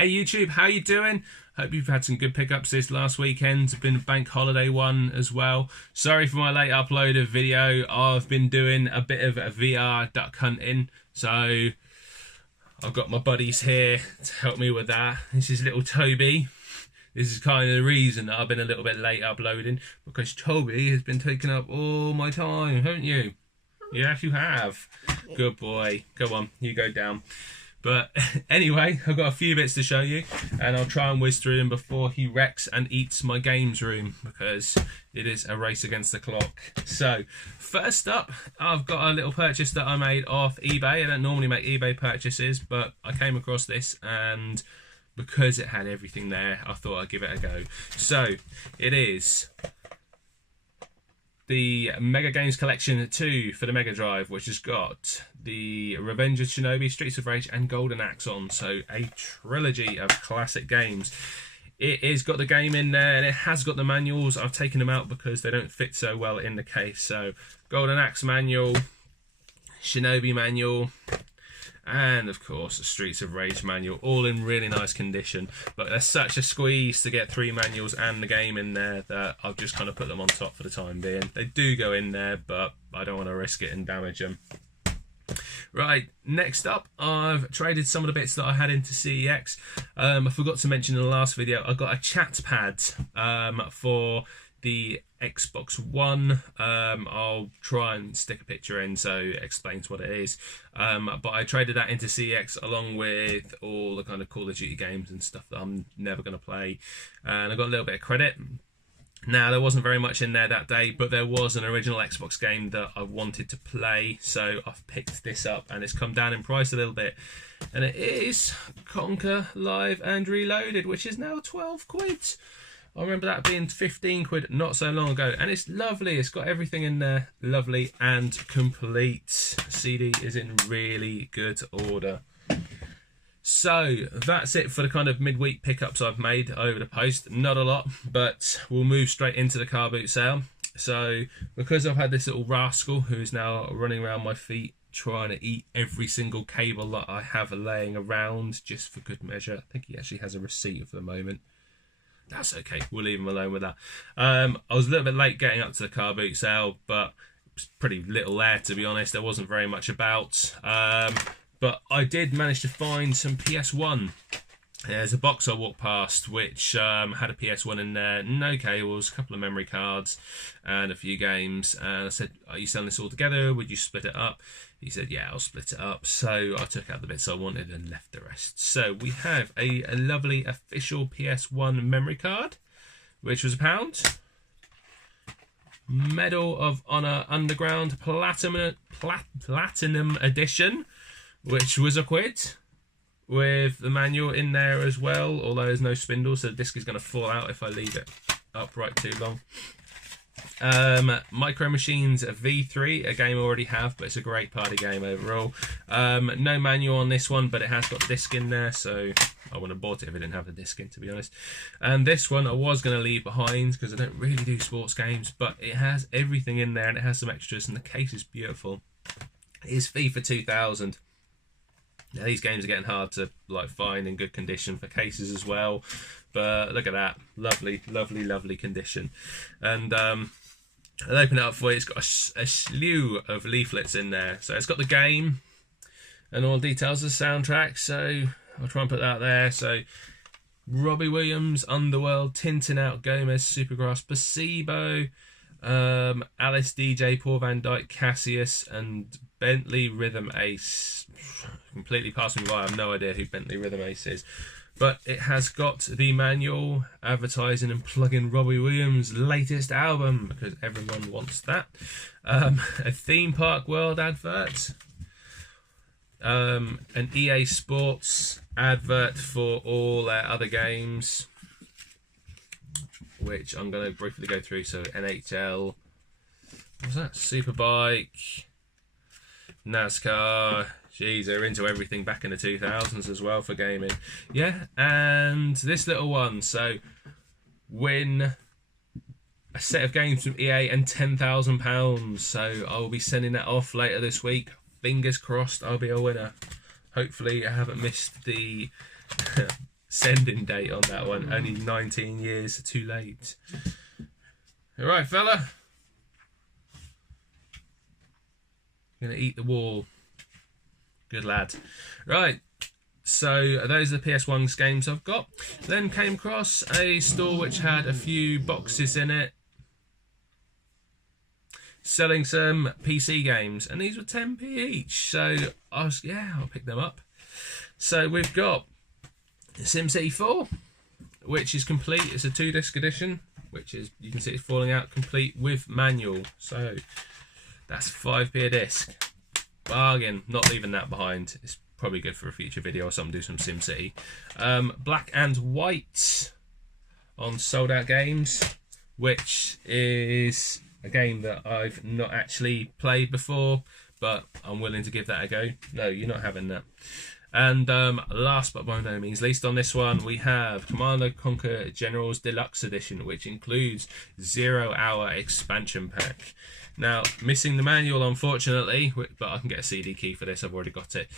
Hey YouTube, how you doing? Hope you've had some good pickups this last weekend. It's been a bank holiday one as well. Sorry for my late upload of video. I've been doing a bit of a VR duck hunting, so I've got my buddies here to help me with that. This is little Toby. This is kind of the reason that I've been a little bit late uploading, because Toby has been taking up all my time, haven't you? Yes, you have. Good boy. Go on, you go down. But anyway, I've got a few bits to show you, and I'll try and whiz through them before he wrecks and eats my games room, because it is a race against the clock. So, first up, I've got a little purchase that I made off eBay. I don't normally make eBay purchases, but I came across this, and because it had everything there, I thought I'd give it a go. So, it is the Mega Games Collection 2 for the Megadrive, which has got the Revenge of Shinobi, Streets of Rage and Golden Axe on, so a trilogy of classic games. It has got the game in there, and it has got the manuals. I've taken them out because they don't fit so well in the case. So Golden Axe manual, Shinobi manual, and of course the Streets of Rage manual, all in really nice condition. But there's such a squeeze to get 3 manuals and the game in there that I've just kind of put them on top for the time being. They do go in there, but I don't want to risk it and damage them. Right, next up, I've traded some of the bits that I had into CEX. I forgot to mention in the last video, I got a chat pad for the Xbox One. I'll try and stick a picture in so it explains what it is. But I traded that into CEX along with all the kind of Call of Duty games and stuff that I'm never going to play. And I got a little bit of credit. Now, there wasn't very much in there that day, but there was an original Xbox game that I wanted to play, so I've picked this up, and it's come down in price a little bit. And it is Conquer Live and Reloaded, which is now 12 quid. I remember that being 15 quid not so long ago, and it's lovely. It's got everything in there, lovely and complete. CD is in really good order. So that's it for the kind of midweek pickups I've made over the post. Not a lot, but we'll move straight into the car boot sale. So because I've had this little rascal who is now running around my feet trying to eat every single cable that I have laying around just for good measure. I think he actually has a receipt for the moment. That's okay, we'll leave him alone with that. I was a little bit late getting up to the car boot sale, but it was pretty little there, to be honest. There wasn't very much about. But I did manage to find some PS1. There's a box I walked past which had a PS1 in there, no cables, a couple of memory cards and a few games. And I said, are you selling this all together? Would you split it up? He said, yeah, I'll split it up. So I took out the bits I wanted and left the rest. So we have a lovely official PS1 memory card, which was £1. Medal of Honor Underground Platinum Edition, which was a quid, with the manual in there as well, although there's no spindle, so the disc is going to fall out if I leave it upright too long. Micro Machines V3, a game I already have, but it's a great party game overall. No manual on this one, but it has got the disc in there, so I wouldn't have bought it if it didn't have the disc in, to be honest. And this one I was going to leave behind because I don't really do sports games, but it has everything in there and it has some extras, and the case is beautiful. It is FIFA 2000. Now, these games are getting hard to find in good condition for cases as well, but look at that, lovely, lovely, lovely condition. And I'll open it up for you. It's got a slew of leaflets in there. So it's got the game and all the details of the soundtrack. So I'll try and put that there. So Robbie Williams, Underworld, Tintin Out, Gomez, Supergrass, Placebo, Alice DJ, Paul Van Dyke, Cassius, and Bentley Rhythm Ace. Completely passed me by. I have no idea who Bentley Rhythm Ace is. But it has got the manual advertising and plugging Robbie Williams' latest album, because everyone wants that. A Theme Park World advert. An EA Sports advert for all their other games, which I'm going to briefly go through. So NHL, what was that? Superbike, NASCAR. Jeez, they're into everything back in the 2000s as well for gaming. Yeah, and this little one. So, win a set of games from EA and £10,000. So, I'll be sending that off later this week. Fingers crossed I'll be a winner. Hopefully I haven't missed the sending date on that one. Only 19 years too late. All right, fella. Gonna eat the wall. Good lad. Right. So those are the PS1 games I've got. Then came across a store which had a few boxes in it, selling some PC games, and these were 10p each. So I was, yeah, I'll pick them up. So we've got SimCity 4, which is complete. It's a 2-disc edition, which is, you can see it's falling out, complete with manual. So that's 5p a disc. Bargain. Not leaving that behind. It's probably good for a future video or something, do some SimCity. Black and White on Sold Out Games, which is a game that I've not actually played before, but I'm willing to give that a go. No, you're not having that. And last but by no means least on this one, we have Command & Conquer Generals Deluxe Edition, which includes 0 Hour Expansion Pack. Now, missing the manual, unfortunately, but I can get a CD key for this. I've already got it.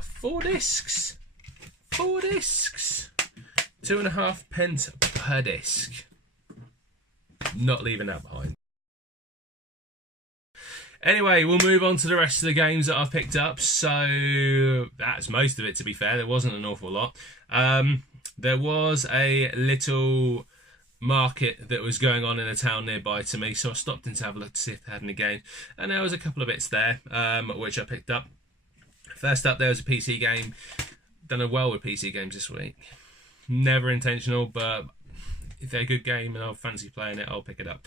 4 discs. 4 discs. 2.5p per disc. Not leaving that behind. Anyway, we'll move on to the rest of the games that I've picked up. So that's most of it, to be fair. There wasn't an awful lot. There was a little market that was going on in a town nearby to me, so I stopped in to have a look to see if they had any games, and there was a couple of bits there which I picked up. First up, there was a PC game. Done well with PC games this week. Never intentional, but if they're a good game and I'll fancy playing it, I'll pick it up.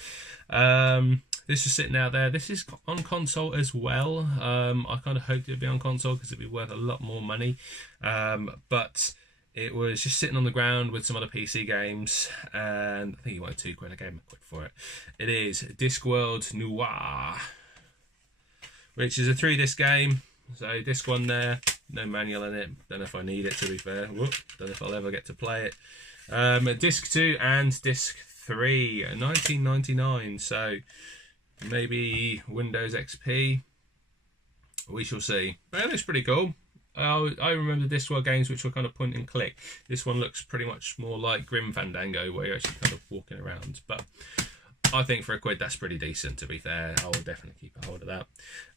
This was sitting out there. This is on console as well. I kind of hoped it would be on console because it'd be worth a lot more money, but it was just sitting on the ground with some other PC games, and I think you wanted £2. I gave him a quid for it. It is Discworld Noir, which is a 3-disc game. So disc 1 there, no manual in it. Don't know if I need it, to be fair. Whoop, don't know if I'll ever get to play it. Disc 2 and disc 3, 1999. So maybe Windows XP. We shall see. But it looks pretty cool. I remember the Discworld games which were kind of point and click. This one looks pretty much more like Grim Fandango, where you're actually kind of walking around. But I think for a quid that's pretty decent, to be fair. I will definitely keep a hold of that.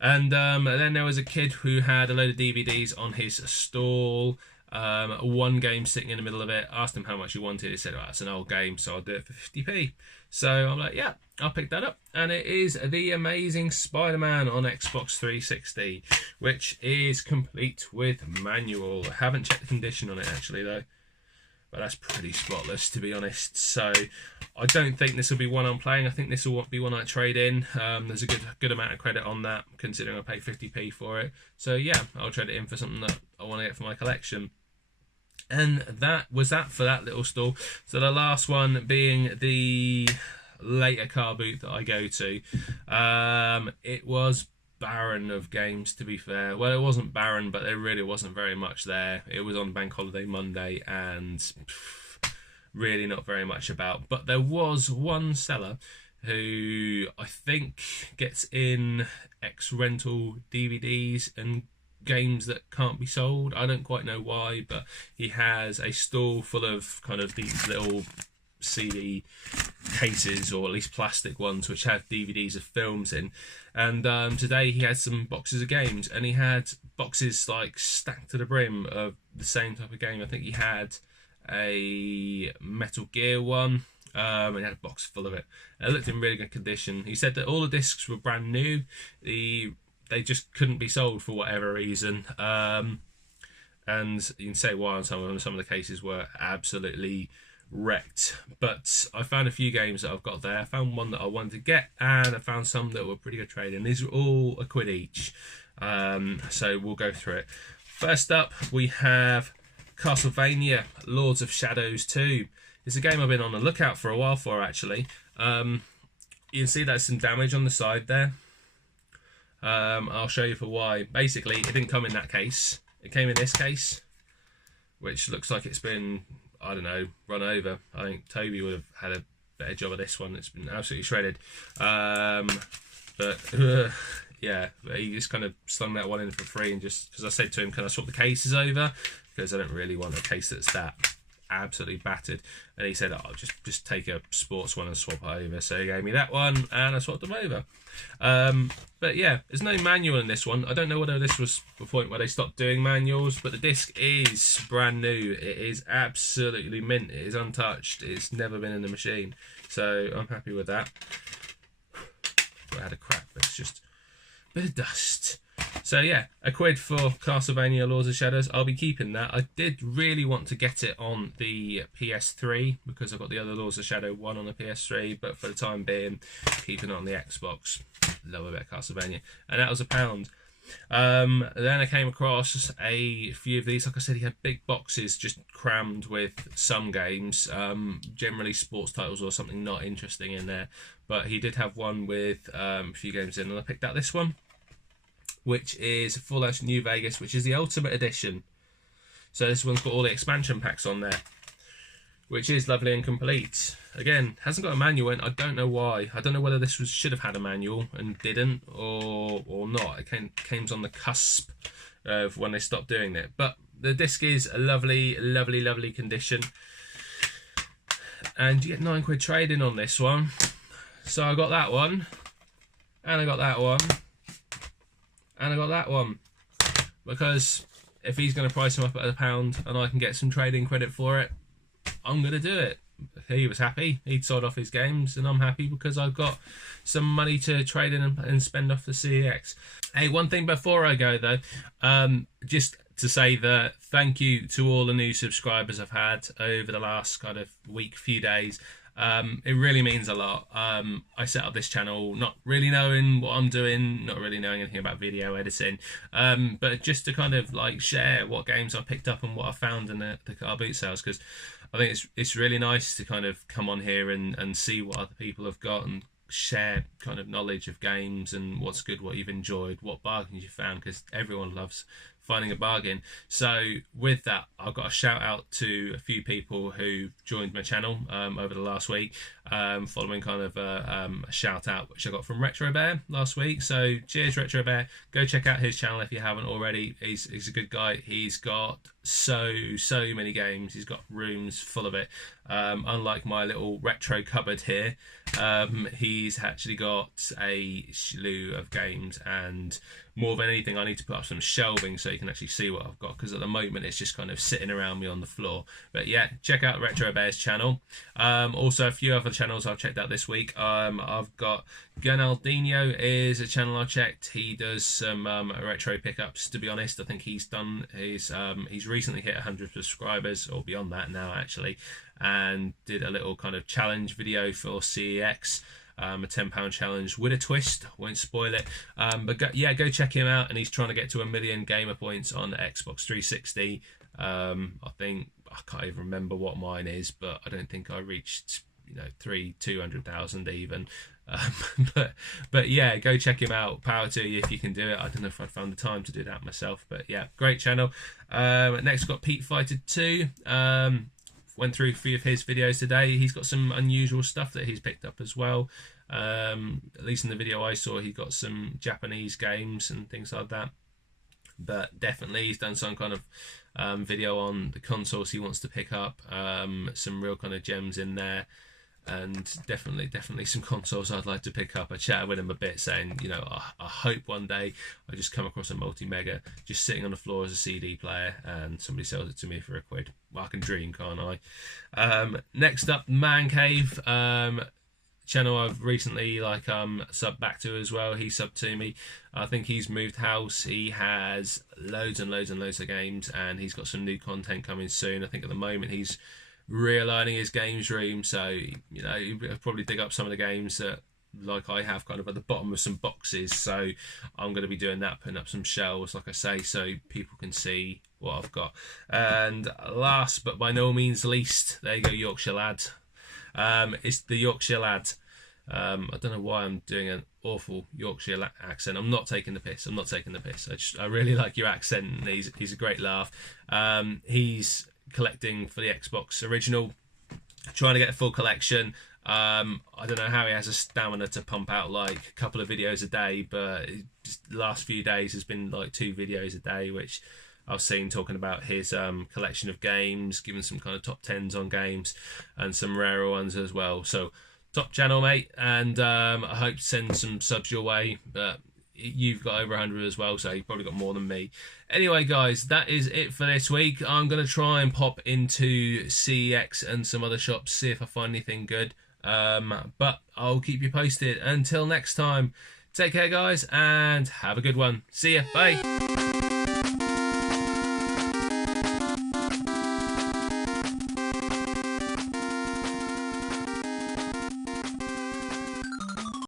And then there was a kid who had a load of DVDs on his stall. One game sitting in the middle of it. Asked him how much he wanted. He said, oh, it's an old game, so I'll do it for 50p. So I'm like, yeah, I'll pick that up. And it is The Amazing Spider-Man on Xbox 360, which is complete with manual. I haven't checked the condition on it actually though, but that's pretty spotless, to be honest. So I don't think this will be one I'm playing. I think this will be one I trade in. There's a good amount of credit on that, considering I paid 50p for it. So yeah, I'll trade it in for something that I want to get for my collection. And that was that for that little stall. So the last one being the later car boot that I go to. It was barren of games, to be fair. Well, it wasn't barren, but there really wasn't very much there. It was on Bank Holiday Monday and really not very much about. But there was one seller who I think gets in ex-rental DVDs and games that can't be sold. I don't quite know why, but he has a stall full of kind of these little CD cases, or at least plastic ones, which have DVDs of films in. And today he had some boxes of games, and he had boxes like stacked to the brim of the same type of game. I think he had a Metal Gear one, and he had a box full of it. It looked in really good condition. He said that all the discs were brand new. They just couldn't be sold for whatever reason. And you can say why on some of them. Some of the cases were absolutely wrecked. But I found a few games that I've got there. I found one that I wanted to get, and I found some that were pretty good trading. These are all a quid each. So we'll go through it. First up, we have Castlevania Lords of Shadows 2. It's a game I've been on the lookout for a while for, actually. You can see there's some damage on the side there. I'll show you for why. Basically, it didn't come in that case. It came in this case, which looks like it's been, I don't know, run over. I think Toby would have had a better job of this one. It's been absolutely shredded. But yeah, he just kind of slung that one in for free, and just because I said to him, can I swap the cases over, because I don't really want a case that's that absolutely battered, and he said, oh, just take a sports one and swap it over. So he gave me that one and I swapped them over. But yeah, there's no manual in this one. I don't know whether this was the point where they stopped doing manuals, but the disc is brand new. It is absolutely mint. It is untouched. It's never been in the machine, so I'm happy with that. I had a crack, but it's just a bit of dust. So yeah, £1 for Castlevania Lords of Shadows. I'll be keeping that. I did really want to get it on the PS3 because I've got the other Lords of Shadow 1 on the PS3, but for the time being, keeping it on the Xbox. Love a bit of Castlevania. And that was £1. Then I came across a few of these. Like I said, he had big boxes just crammed with some games, generally sports titles or something not interesting in there. But he did have one with a few games in, and I picked out this one, which is Fallout New Vegas, which is the Ultimate Edition. So this one's got all the expansion packs on there, which is lovely and complete. Again, hasn't got a manual in. I don't know why. I don't know whether this should have had a manual and didn't, or not. It came on the cusp of when they stopped doing it. But the disc is a lovely, lovely, lovely condition. And you get £9 trading on this one. So I got that one, and I got that one, and I got that one, because if he's going to price them up at £1 and I can get some trading credit for it, I'm going to do it. He was happy. He'd sold off his games, and I'm happy because I've got some money to trade in and spend off the CEX. Hey, one thing before I go though, just to say that thank you to all the new subscribers I've had over the last kind of week, few days. It really means a lot. I set up this channel not really knowing what I'm doing, not really knowing anything about video editing, but just to kind of like share what games I picked up and what I found in the car boot sales, because I think it's really nice to kind of come on here and see what other people have got and share kind of knowledge of games and what's good, what you've enjoyed, what bargains you found, because everyone loves finding a bargain. So with that, I've got a shout out to a few people who joined my channel over the last week, following kind of a shout out which I got from Retro Bear last week. So cheers, Retro Bear. Go check out his channel if you haven't already. He's a good guy. He's got so many games. He's got rooms full of it. Unlike my little retro cupboard here, he's actually got a slew of games, and more than anything I need to put up some shelving so you can actually see what I've got, because at the moment it's just kind of sitting around me on the floor. But yeah, check out Retro Bear's channel. Also a few other channels I've checked out this week. I've got Gunaldinho is a channel I checked. He does some retro pickups. To be honest, I think he's recently hit 100 subscribers, or beyond that now actually, and did a little kind of challenge video for CEX. A £10 challenge with a twist. Won't spoil it, but go check him out. And he's trying to get to 1 million gamer points on the Xbox 360. I think I can't even remember what mine is, but I don't think I reached 200,000 even. But yeah, go check him out. Power to you if you can do it. I don't know if I'd found the time to do that myself, but yeah, great channel. Next got Pete Fighter 2. Went through a few of his videos today. He's got some unusual stuff that he's picked up as well. At least in the video I saw, he got some Japanese games and things like that. But definitely he's done some kind of video on the consoles he wants to pick up. Some real kind of gems in there. And definitely some consoles I'd like to pick up. I chatted with him a bit, saying, I hope one day I just come across a multi-mega just sitting on the floor as a CD player and somebody sells it to me for £1. Well, I can dream, can't I? Next up, Man Cave, channel I've recently subbed back to as well. He subbed to me. I think he's moved house. He has loads and loads of games, and he's got some new content coming soon. I think at the moment he's realigning his games room, so he'll probably dig up some of the games that like I have kind of at the bottom of some boxes. So I'm going to be doing that, putting up some shelves like I say, so people can see what I've got. And last but by no means least, there you go, Yorkshire Lad. It's the Yorkshire Lad. I don't know why I'm doing an awful Yorkshire accent. I'm not taking the piss. I really like your accent, and he's a great laugh. He's collecting for the Xbox original, trying to get a full collection. I don't know how he has a stamina to pump out like a couple of videos a day, but just the last few days has been like 2 videos a day, which I've seen talking about his collection of games, giving some kind of top 10s on games and some rarer ones as well. So top channel, mate, and I hope to send some subs your way, but you've got over 100 as well, so you've probably got more than me. Anyway, guys, that is it for this week. I'm going to try and pop into CEX and some other shops, see if I find anything good. But I'll keep you posted. Until next time, take care, guys, and have a good one. See ya. Bye.